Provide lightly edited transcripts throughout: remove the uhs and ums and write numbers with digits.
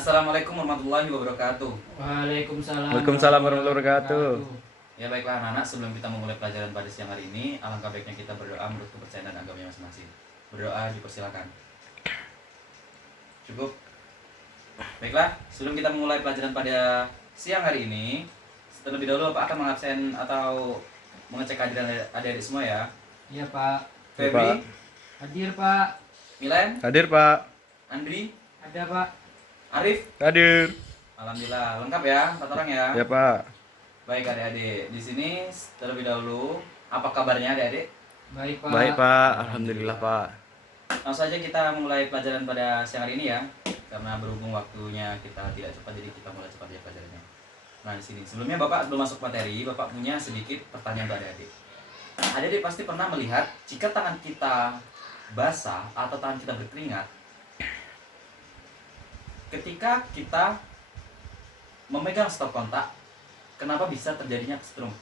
Assalamualaikum warahmatullahi wabarakatuh. Waalaikumsalam Waalaikumsalam warahmatullahi warahmatullahi wabarakatuh. wabarakatuh. Ya baiklah anak-anak, sebelum kita memulai pelajaran pada siang hari ini, alangkah baiknya kita berdoa menurut kepercayaan dan agamanya masing-masing. Berdoa dipersilakan. Cukup. Baiklah, sebelum kita memulai pelajaran pada siang hari ini, terlebih dahulu Bapak akan mengabsen atau mengecek kehadiran adik-adik semua ya. Iya Pak. Ya, Febri, Pak. Hadir Pak. Milen, Hadir Pak. Andri, Ada Pak. Arif. Hadir. Alhamdulillah, lengkap ya, 4 orang ya. Ya Pak. Baik adik-adik, di sini terlebih dahulu, apa kabarnya adik-adik? Baik Pak. Baik Pak. Alhamdulillah Pak. Langsung saja kita mulai pelajaran pada siang hari ini ya. Karena berhubung waktunya kita tidak cepat, jadi kita mulai cepat ya pelajarannya. Nah di sini, sebelumnya Bapak belum masuk materi, Bapak punya sedikit pertanyaan untuk adik-adik. Adik-adik pasti pernah melihat jika tangan kita basah atau tangan kita berkeringat, ketika kita memegang stop kontak, kenapa bisa terjadinya kesetrum?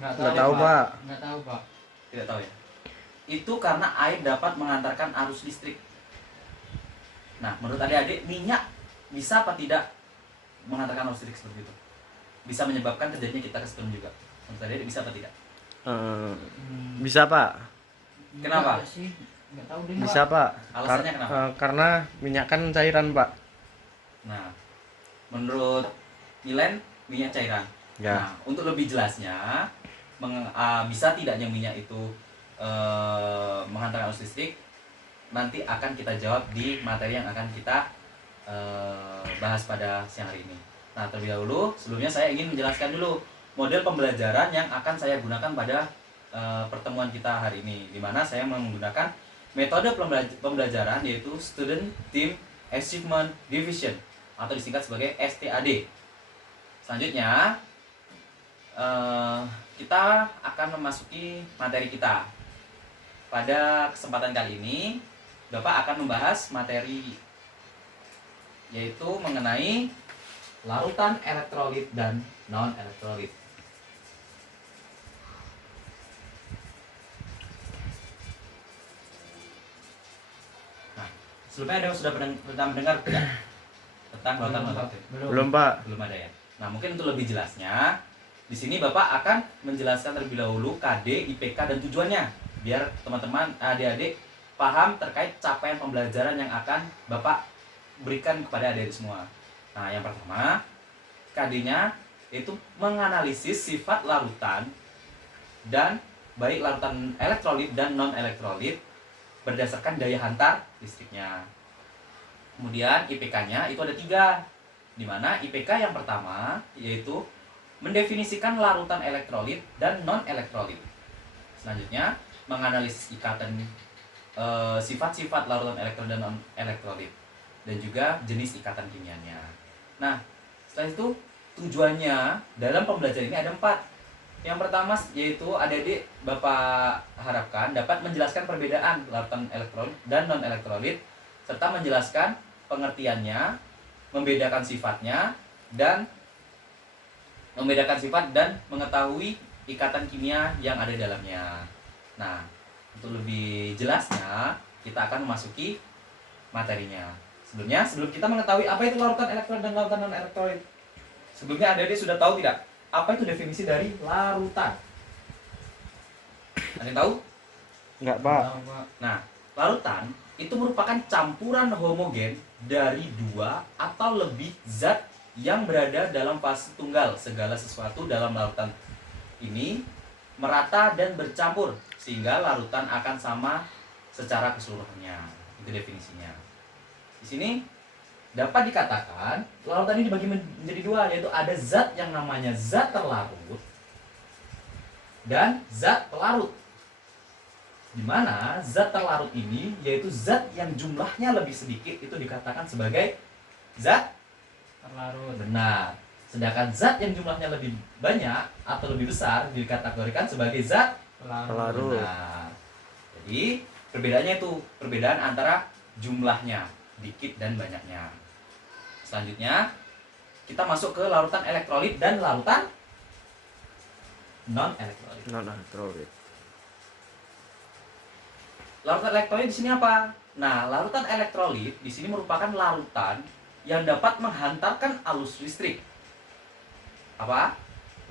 Nggak tahu Pak. Nggak tahu Pak. Tidak tahu ya. Itu karena air dapat mengantarkan arus listrik. Nah, menurut adik-adik, minyak bisa apa tidak mengantarkan arus listrik seperti itu? Bisa menyebabkan terjadinya kita kesetrum juga. Menurut adik-adik bisa apa tidak? Bisa Pak. Kenapa? Nggak sih. Nggak tahu deh Bisa Pak. Alasannya kenapa? Karena minyak kan cairan Pak. Nah, menurut Milen, minyak cairan. Ya. Nah, untuk lebih jelasnya, bisa tidaknya minyak itu menghantarkan arus listrik, nanti akan kita jawab di materi yang akan kita bahas pada siang hari ini. Nah, terlebih dahulu, sebelumnya saya ingin menjelaskan dulu model pembelajaran yang akan saya gunakan pada pertemuan kita hari ini, di mana saya menggunakan metode pembelajaran yaitu Student Team Achievement Division atau disingkat sebagai STAD. Selanjutnya kita akan memasuki materi kita. Pada kesempatan kali ini Bapak akan membahas materi yaitu mengenai larutan elektrolit dan non elektrolit. Nah, sebelumnya ada yang sudah pernah mendengar tidak tentang larutan non elektrolit? Belum Pak. Belum ada ya. Nah, mungkin untuk lebih jelasnya, di sini Bapak akan menjelaskan terlebih dahulu KD, IPK dan tujuannya, biar teman-teman adik-adik paham terkait capaian pembelajaran yang akan Bapak berikan kepada adik-adik semua. Nah, yang pertama, KD-nya itu menganalisis sifat larutan dan baik larutan elektrolit dan non elektrolit berdasarkan daya hantar listriknya. Kemudian IPK-nya itu ada 3, di mana IPK yang pertama yaitu mendefinisikan larutan elektrolit dan non elektrolit. Selanjutnya menganalisis ikatan sifat-sifat larutan elektrolit dan non elektrolit dan juga jenis ikatan kimianya. Nah, setelah itu tujuannya dalam pembelajaran ini ada 4. Yang pertama yaitu adik-adik Bapak harapkan dapat menjelaskan perbedaan larutan elektrolit dan non elektrolit serta menjelaskan pengertiannya, membedakan sifatnya dan mengetahui ikatan kimia yang ada di dalamnya. Nah, untuk lebih jelasnya kita akan memasuki materinya. Sebelum kita mengetahui apa itu larutan elektrolit dan larutan non elektrolit, sebelumnya adik-adik sudah tahu tidak apa itu definisi dari larutan? Ada yang tahu? Enggak Pak. Tahu Pak. Nah, larutan itu merupakan campuran homogen dari 2 atau lebih zat yang berada dalam fase tunggal. Segala sesuatu dalam larutan ini merata dan bercampur sehingga larutan akan sama secara keseluruhannya. Itu definisinya. Di sini dapat dikatakan larutan ini dibagi menjadi 2, yaitu ada zat yang namanya zat terlarut dan zat pelarut. Di mana zat terlarut ini yaitu zat yang jumlahnya lebih sedikit itu dikatakan sebagai zat Terlarut. benar. Sedangkan zat yang jumlahnya lebih banyak atau lebih besar dikategorikan sebagai zat Pelarut. benar. Jadi perbedaannya itu perbedaan antara jumlahnya dikit dan banyaknya. Selanjutnya kita masuk ke larutan elektrolit dan larutan non elektrolit. Non elektrolit. Larutan elektrolit di sini apa? Nah, larutan elektrolit di sini merupakan larutan yang dapat menghantarkan arus listrik. Apa?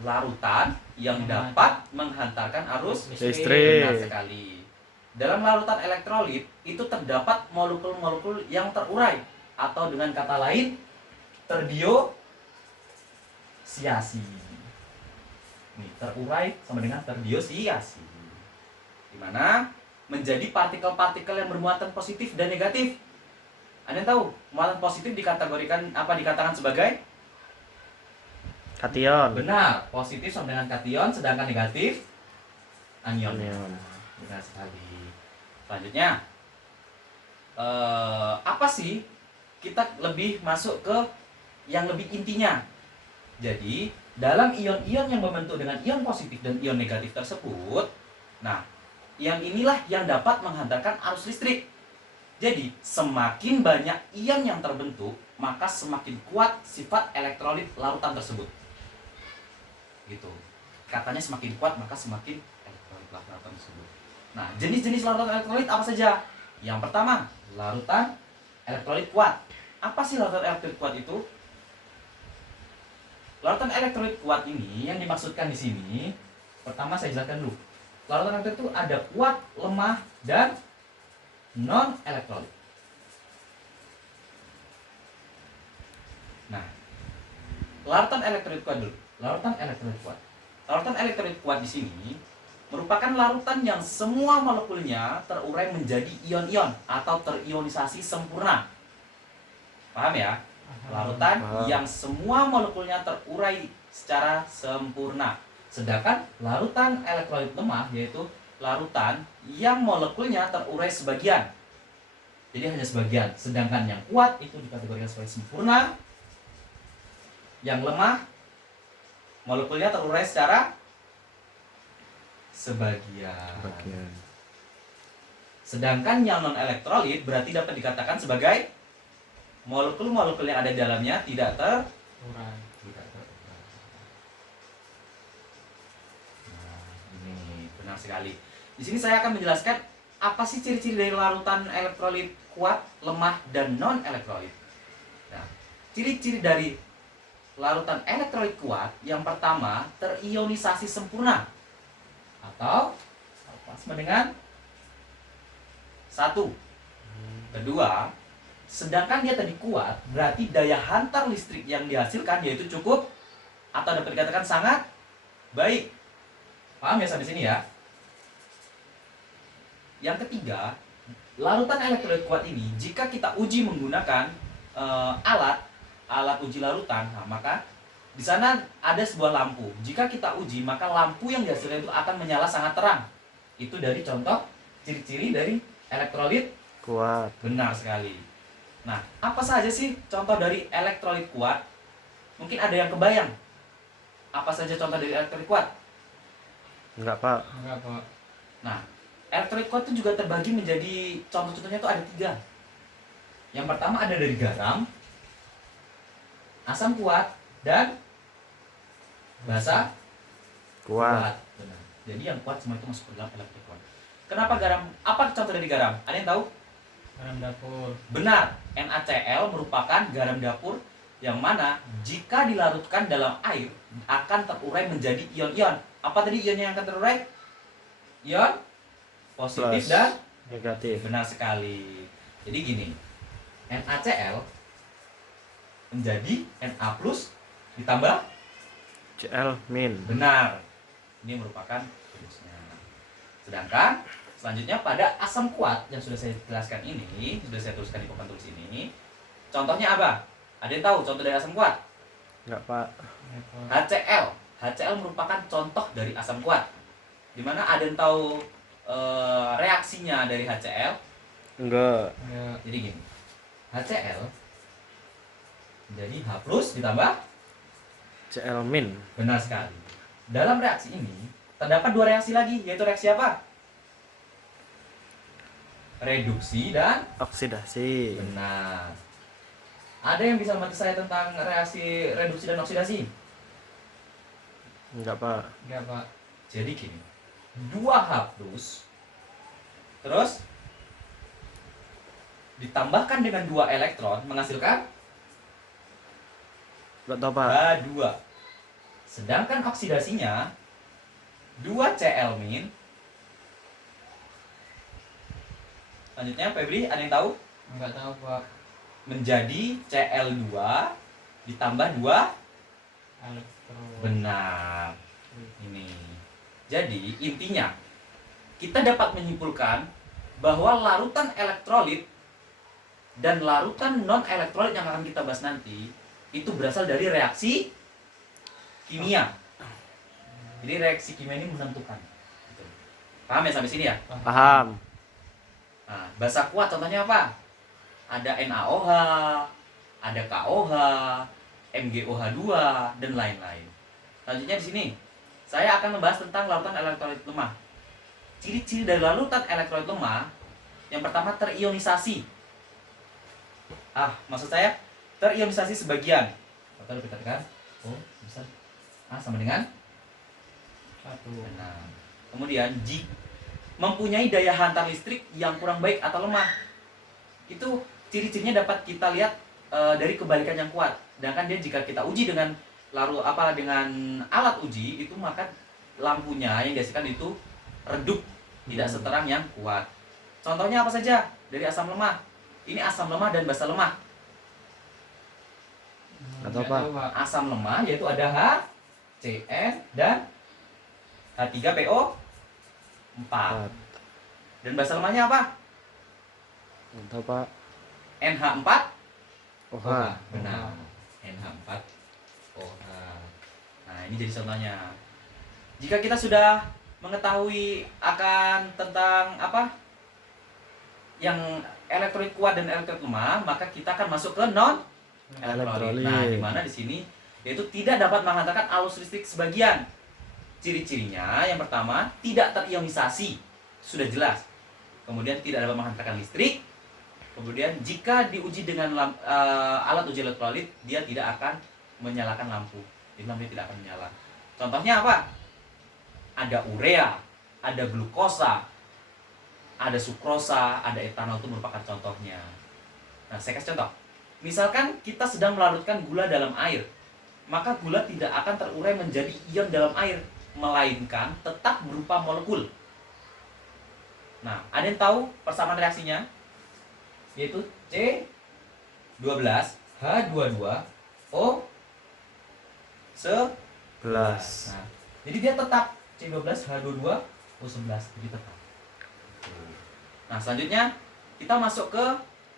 Larutan yang dapat menghantarkan arus Listrik. Benar sekali. Dalam larutan elektrolit itu terdapat molekul-molekul yang terurai atau dengan kata lain terdiosiasi. Nih, terurai sama dengan terdiosiasi. Di mana menjadi partikel-partikel yang bermuatan positif dan negatif. Anda tahu, muatan positif dikategorikan apa dikatakan sebagai? Kation. Benar, positif sama dengan kation, sedangkan negatif anion. Anion. Benar sekali. Selanjutnya, apa sih? Kita lebih masuk ke yang lebih intinya. Jadi, dalam ion-ion yang membentuk dengan ion positif dan ion negatif tersebut, nah, ion inilah yang dapat menghantarkan arus listrik. Jadi, semakin banyak ion yang terbentuk, maka semakin kuat sifat elektrolit larutan tersebut. Gitu. Katanya semakin kuat, maka semakin elektrolit larutan tersebut. Nah, jenis-jenis larutan elektrolit apa saja? Yang pertama, larutan elektrolit kuat. Apa sih larutan elektrolit kuat itu? Larutan elektrolit kuat ini yang dimaksudkan di sini, pertama saya jelaskan dulu. Larutan elektrolit itu ada kuat, lemah, dan non elektrolit. Nah, larutan elektrolit kuat dulu. Larutan elektrolit kuat. Larutan elektrolit kuat di sini merupakan larutan yang semua molekulnya terurai menjadi ion-ion atau terionisasi sempurna. Paham ya? Larutan yang semua molekulnya terurai secara sempurna. Sedangkan larutan elektrolit lemah yaitu larutan yang molekulnya terurai sebagian. Jadi hanya sebagian. Sedangkan yang kuat itu dikategorikan sebagai sempurna. Yang lemah molekulnya terurai secara sebagian. Sedangkan yang non elektrolit berarti dapat dikatakan sebagai molekul-molekul yang ada di dalamnya tidak terurai. Nah, ini benar sekali. Di sini saya akan menjelaskan apa sih ciri-ciri dari larutan elektrolit kuat, lemah, dan non elektrolit. Nah, ciri-ciri dari larutan elektrolit kuat yang pertama terionisasi sempurna atau sama dengan 1. Kedua, sedangkan dia tadi kuat berarti daya hantar listrik yang dihasilkan yaitu cukup atau dapat dikatakan sangat baik. Paham ya sampai sini ya? Yang ketiga, larutan elektrolit kuat ini jika kita uji menggunakan alat uji larutan, nah, maka di sana ada sebuah lampu. Jika kita uji, maka lampu yang dihasilkan itu akan menyala sangat terang. Itu dari contoh ciri-ciri dari elektrolit Kuat. benar sekali. Nah, apa saja sih contoh dari elektrolit kuat? Mungkin ada yang kebayang. Apa saja contoh dari elektrolit kuat? Enggak, Pak. Enggak, Pak. Nah, elektrolit kuat itu juga terbagi menjadi contoh-contohnya itu ada 3. Yang pertama ada dari garam, asam kuat, dan basa Kuat. Benar. Jadi yang kuat semua itu masuk ke dalam elektrolit kuat. Kenapa garam? Apa contoh dari garam? Ada yang tahu? Garam dapur. Benar, NaCl merupakan garam dapur yang mana jika dilarutkan dalam air akan terurai menjadi ion-ion. Apa tadi ionnya yang akan terurai? Ion positif Plus. dan Negatif. benar sekali. Jadi gini, NaCl menjadi Na plus ditambah Cl min. benar. Ini merupakan rumusnya. Sedangkan selanjutnya pada asam kuat yang sudah saya jelaskan ini, sudah saya tuliskan di papan tulis ini. Contohnya apa? Ada yang tahu contoh dari asam kuat? Enggak, Pak. Ya, Pak. HCl. HCl merupakan contoh dari asam kuat. Dimana ada yang tahu reaksinya dari HCl? Enggak. Ya, Jadi gini, HCl menjadi H plus ditambah Cl min. benar sekali. Dalam reaksi ini terdapat 2 reaksi lagi, yaitu reaksi apa? Reduksi dan Oksidasi. benar. Ada yang bisa membantu saya tentang reaksi reduksi dan oksidasi? Enggak, Pak. enggak, Pak. Jadi gini, 2H plus terus ditambahkan dengan 2 elektron menghasilkan Enggak tahu, Pak. H2. Sedangkan oksidasinya 2Cl-. Selanjutnya Febri ada yang tahu? Enggak tahu, Pak. Menjadi Cl2 ditambah 2. Elektron. Benar. Ini. Jadi intinya kita dapat menyimpulkan bahwa larutan elektrolit dan larutan non elektrolit yang akan kita bahas nanti itu berasal dari reaksi kimia. Jadi reaksi kimia ini menentukan. Gitu. Paham ya sampai sini ya? Paham. Nah, basa kuat contohnya apa? Ada NaOH, ada KOH, MgOH2 dan lain-lain. Selanjutnya di sini saya akan membahas tentang larutan elektrolit lemah. Ciri-ciri dari larutan elektrolit lemah, yang pertama terionisasi. Maksud saya terionisasi sebagian. Atau lebih tekan. Bisa. Sama dengan 1. benar. Kemudian mempunyai daya hantar listrik yang kurang baik atau lemah. Itu ciri-cirinya dapat kita lihat dari kebalikan yang kuat. Sedangkan dia jika kita uji dengan dengan alat uji itu, maka lampunya yang dihasilkan itu redup, tidak seterang yang kuat. Contohnya apa saja dari asam lemah? Ini asam lemah dan basa lemah. Atau Pak? Asam lemah yaitu ada HCN dan H3PO4. Dan basa lemahnya apa? Enggak tahu, Pak. NH4. OH. Benar. NH4 OH. Nah, ini jadi contohnya. Jika kita sudah mengetahui akan tentang yang elektrolit kuat dan elektrolit lemah, maka kita akan masuk ke non elektrolit. Nah, di mana di sini yaitu tidak dapat menghantarkan arus listrik sebagian. Ciri-cirinya yang pertama tidak terionisasi, sudah jelas. Kemudian tidak dapat menghantarkan listrik. Kemudian jika diuji dengan alat uji elektrolit, dia tidak akan menyalakan lampu. Jadi lampunya tidak akan menyala. Contohnya apa? Ada urea, ada glukosa, ada sukrosa, ada etanol, itu merupakan contohnya. Nah, saya kasih contoh. Misalkan kita sedang melarutkan gula dalam air, maka gula tidak akan terurai menjadi ion dalam air, melainkan tetap berupa molekul. Nah, ada yang tahu persamaan reaksinya? Yaitu C12H22O11. Nah, jadi dia tetap C12H22O11, jadi tetap. Nah, selanjutnya kita masuk ke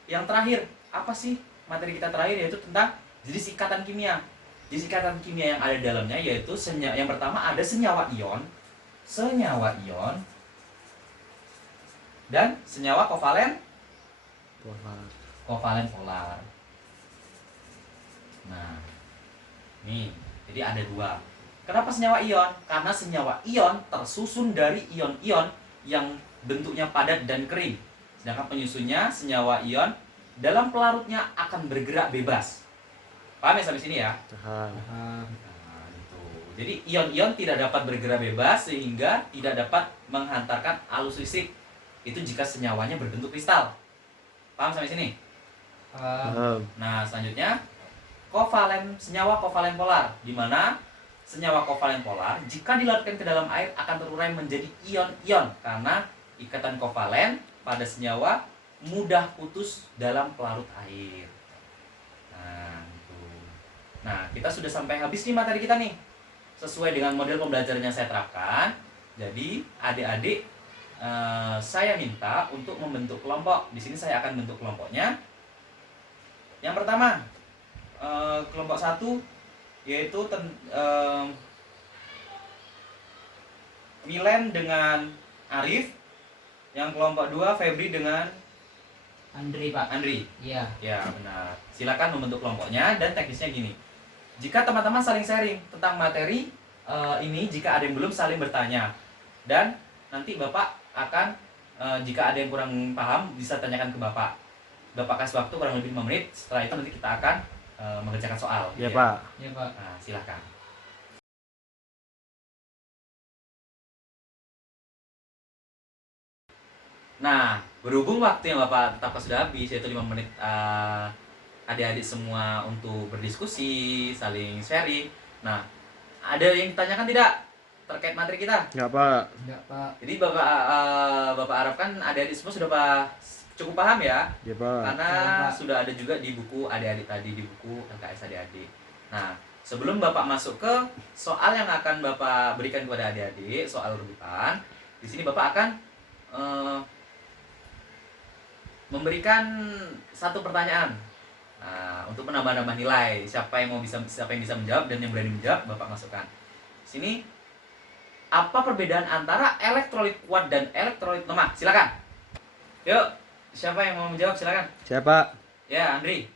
yang terakhir. Apa sih materi kita terakhir? Yaitu tentang jenis ikatan kimia. Jenis ikatan kimia yang ada di dalamnya yaitu yang pertama ada senyawa ion dan senyawa kovalen polar. Nah, nih, jadi ada 2. Kenapa senyawa ion? Karena senyawa ion tersusun dari ion-ion yang bentuknya padat dan kering. Sedangkan penyusunnya senyawa ion dalam pelarutnya akan bergerak bebas. Paham ya sampai sini ya? Paham. Nah, gitu. Jadi ion-ion tidak dapat bergerak bebas sehingga tidak dapat menghantarkan arus listrik. Itu jika senyawanya berbentuk kristal. Paham sampai sini? Paham. Nah, selanjutnya senyawa kovalen polar, di mana senyawa kovalen polar jika dilarutkan ke dalam air akan terurai menjadi ion-ion karena ikatan kovalen pada senyawa mudah putus dalam pelarut air. Nah, gitu. Nah, kita sudah sampai habis nih materi kita nih. Sesuai dengan model pembelajaran yang saya terapkan. Jadi, adik-adik saya minta untuk membentuk kelompok. Di sini saya akan bentuk kelompoknya. Yang pertama, kelompok 1 yaitu Milen dengan Arif. Yang kelompok 2 Febri dengan Andri, Pak. Andri. Iya. Ya, benar. Silakan membentuk kelompoknya dan teknisnya gini. Jika teman-teman saling sharing tentang materi ini, jika ada yang belum saling bertanya. Dan nanti Bapak akan jika ada yang kurang paham bisa tanyakan ke Bapak. Bapak kasih waktu kurang lebih 5 menit. Setelah itu nanti kita akan mengerjakan soal. Ya, Ya. Pak. Iya, Pak. Nah, silakan. Nah, berhubung waktu yang Bapak tetapkan sudah habis, yaitu 5 menit adik-adik semua untuk berdiskusi, saling sharing. Nah, ada yang ditanyakan tidak terkait materi kita? Enggak, Pak. Enggak, Pak. Jadi Bapak harapkan adik-adik semua sudah cukup paham ya? Ya, Pak. Karena Ya, Pak. sudah ada juga di buku adik-adik tadi, di buku LKS adik-adik. Nah, sebelum Bapak masuk ke soal yang akan Bapak berikan kepada adik-adik, soal rebutan, di sini Bapak akan memberikan satu pertanyaan. Nah, untuk menambah-nambah nilai, siapa yang bisa menjawab dan yang berani menjawab, Bapak masukkan. Sini, apa perbedaan antara elektrolit kuat dan elektrolit lemah? Silakan. Yuk, siapa yang mau menjawab? Silakan. Siapa? Ya, Andri.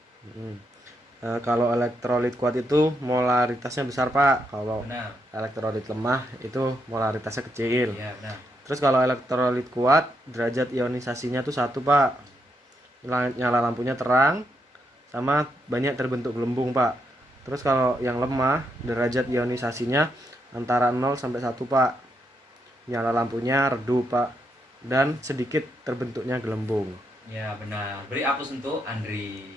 Kalau elektrolit kuat itu molaritasnya besar, Pak. Kalau Benar. elektrolit lemah itu molaritasnya kecil. Iya, benar. Terus kalau elektrolit kuat, derajat ionisasinya tuh 1, Pak. Nyala lampunya terang, sama banyak terbentuk gelembung, Pak. Terus kalau yang lemah, derajat ionisasinya antara 0 sampai 1, Pak. Nyala lampunya redup, Pak. Dan sedikit terbentuknya gelembung. Ya, benar. Beri aplaus untuk Andri.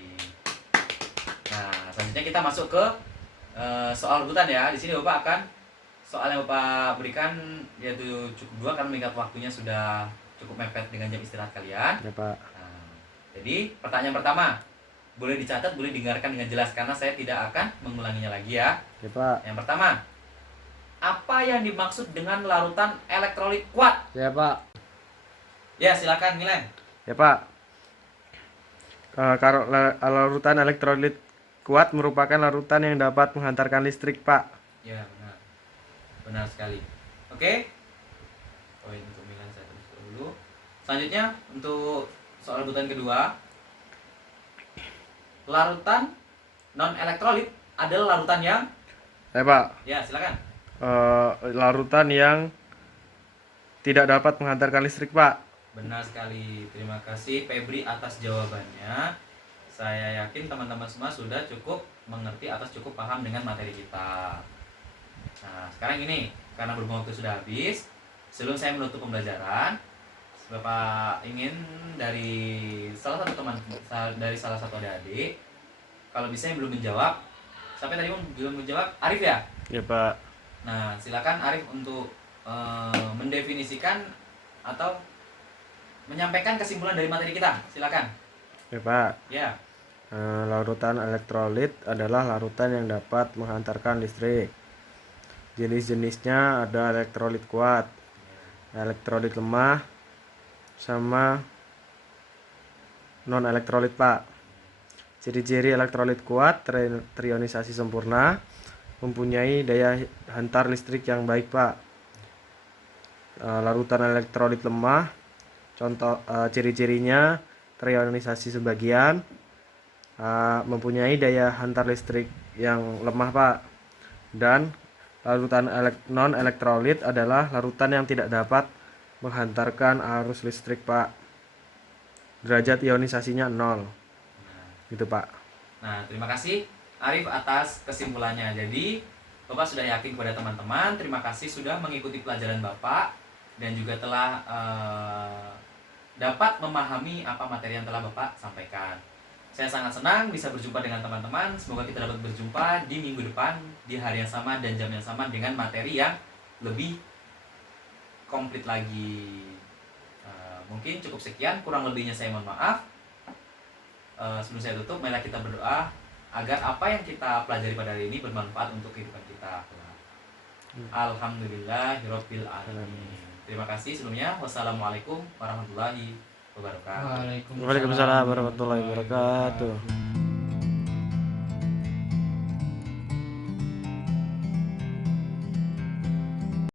Nah, selanjutnya kita masuk ke soal rebutan ya. Di sini Bapak akan soal yang Bapak berikan yaitu cukup 2 karena mengingat waktunya sudah cukup mepet dengan jam istirahat kalian. Ya, Pak. Nah, jadi pertanyaan pertama, boleh dicatat, boleh dengarkan dengan jelas karena saya tidak akan mengulanginya lagi ya. Ya, Pak. Yang pertama, apa yang dimaksud dengan larutan elektrolit kuat? Ya, Pak. Ya, silakan Milen. Ya, Pak. Kalau larutan elektrolit kuat merupakan larutan yang dapat menghantarkan listrik, Pak. Ya, benar. Benar sekali. Oke. Poin untuk Milan saya tulis dulu. Selanjutnya untuk soal rebutan kedua. Larutan non elektrolit adalah larutan yang Ya, Pak. ya, silakan. Larutan yang tidak dapat menghantarkan listrik, Pak. Benar sekali. Terima kasih Febri atas jawabannya. Saya yakin teman-teman semua sudah cukup mengerti atau cukup paham dengan materi kita. Nah, sekarang ini karena berhubung waktu sudah habis, sebelum saya menutup pembelajaran, Bapak ingin dari salah satu adik-adik, kalau bisa yang belum menjawab, sampai tadi belum menjawab, Arif ya? Ya, Pak. Nah, silakan Arif untuk mendefinisikan atau menyampaikan kesimpulan dari materi kita. Silakan. Ya, Pak. Ya. Larutan elektrolit adalah larutan yang dapat menghantarkan listrik. Jenis-jenisnya ada elektrolit kuat, elektrolit lemah, sama non elektrolit, Pak. Ciri-ciri elektrolit kuat terionisasi sempurna, mempunyai daya hantar listrik yang baik, Pak. Larutan elektrolit lemah, contoh ciri-cirinya terionisasi sebagian, mempunyai daya hantar listrik yang lemah, Pak. Dan larutan non elektrolit adalah larutan yang tidak dapat menghantarkan arus listrik, Pak. Derajat ionisasinya 0. Gitu, Pak. Nah, terima kasih Arif atas kesimpulannya. Jadi, Bapak sudah yakin kepada teman-teman. Terima kasih sudah mengikuti pelajaran Bapak dan juga telah dapat memahami apa materi yang telah Bapak sampaikan. Saya sangat senang bisa berjumpa dengan teman-teman. Semoga kita dapat berjumpa di minggu depan, di hari yang sama dan jam yang sama dengan materi yang lebih komplit lagi. Mungkin cukup sekian, kurang lebihnya saya mohon maaf. Sebelum saya tutup, marilah kita berdoa agar apa yang kita pelajari pada hari ini bermanfaat untuk kehidupan kita. Alhamdulillahirabbil alamin. Terima kasih sebelumnya. Wassalamualaikum warahmatullahi wabarakatuh. Waalaikumsalam warahmatullahi wabarakatuh.